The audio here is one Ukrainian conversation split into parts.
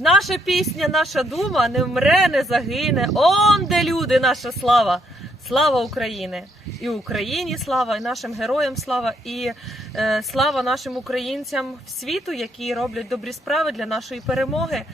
Наша пісня, наша дума не вмре, не загине. Он де люди, наша слава. Слава України! І Україні слава, і нашим героям слава, і е, слава нашим українцям в світу, які роблять добрі справи для нашої перемоги.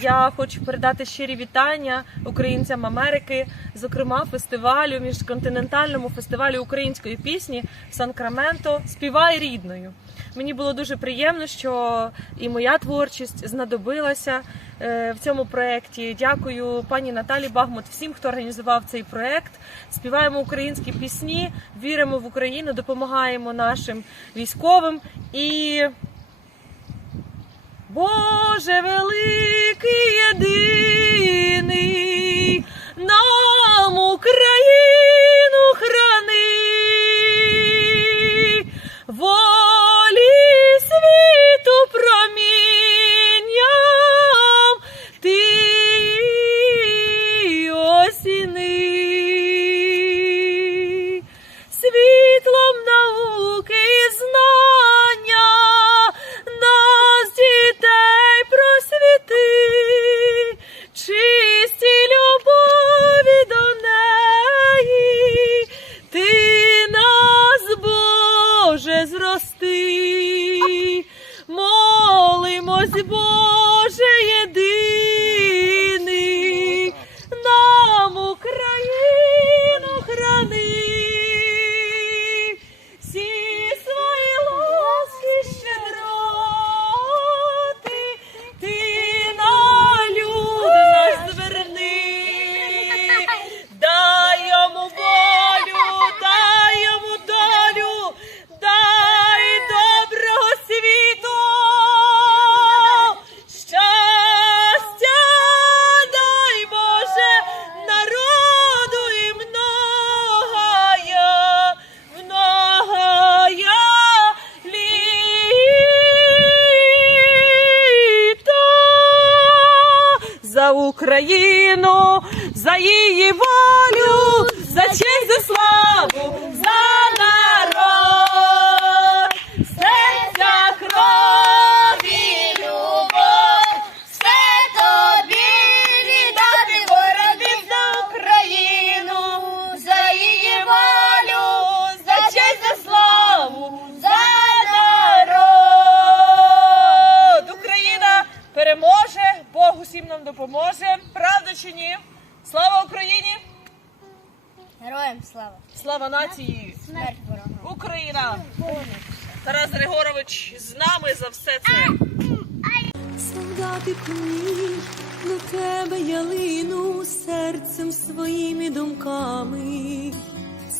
Я хочу передати щирі вітання українцям Америки, зокрема фестивалю, міжконтинентальному фестивалю української пісні Санкраменто Співай рідною. Мені було дуже приємно, що і моя творчість знадобилася е, в цьому проєкті. Дякую пані Наталі Багмут, всім, хто організував цей проєкт. Співаємо українські пісні, віримо в Україну, допомагаємо нашим військовим і. Боже великий Україну, за її волю, за честь, за славу, Слава Україні! Героям слава! Слава нації! Смерть ворогам! Україна! Тарас Григорович з нами за все це. Солдатику мій, до тебе я лину серцем своїми думками.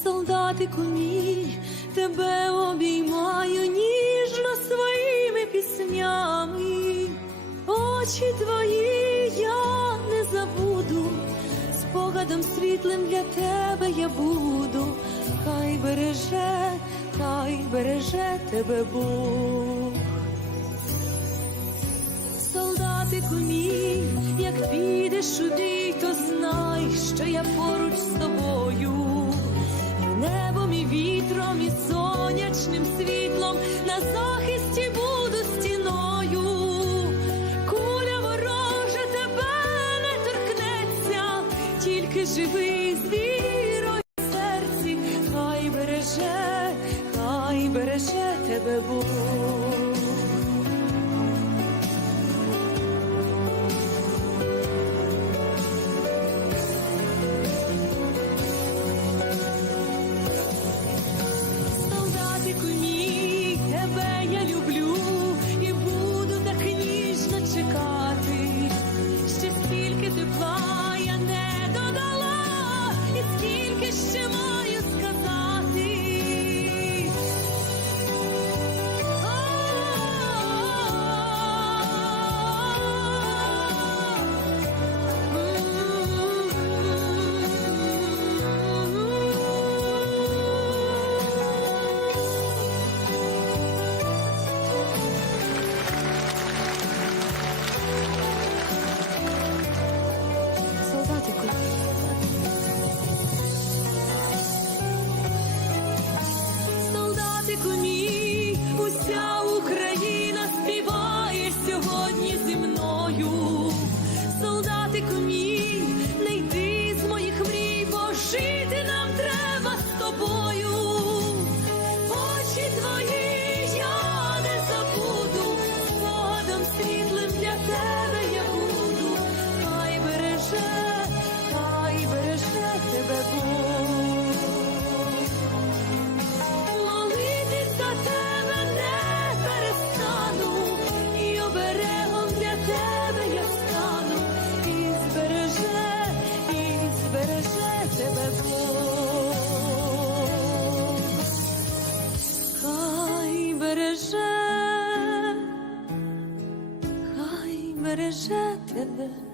Солдатику мій, тебе обіймаю ніжно Береже, хай береже тебе Бог. Солдатику мій, як підеш у бій, то знай, що я поруч з тобою. Небом, і вітром, і сонячним світлом на захисті буду стіною. Куля ворожа тебе не торкнеться, тільки живий тебе береже тебе.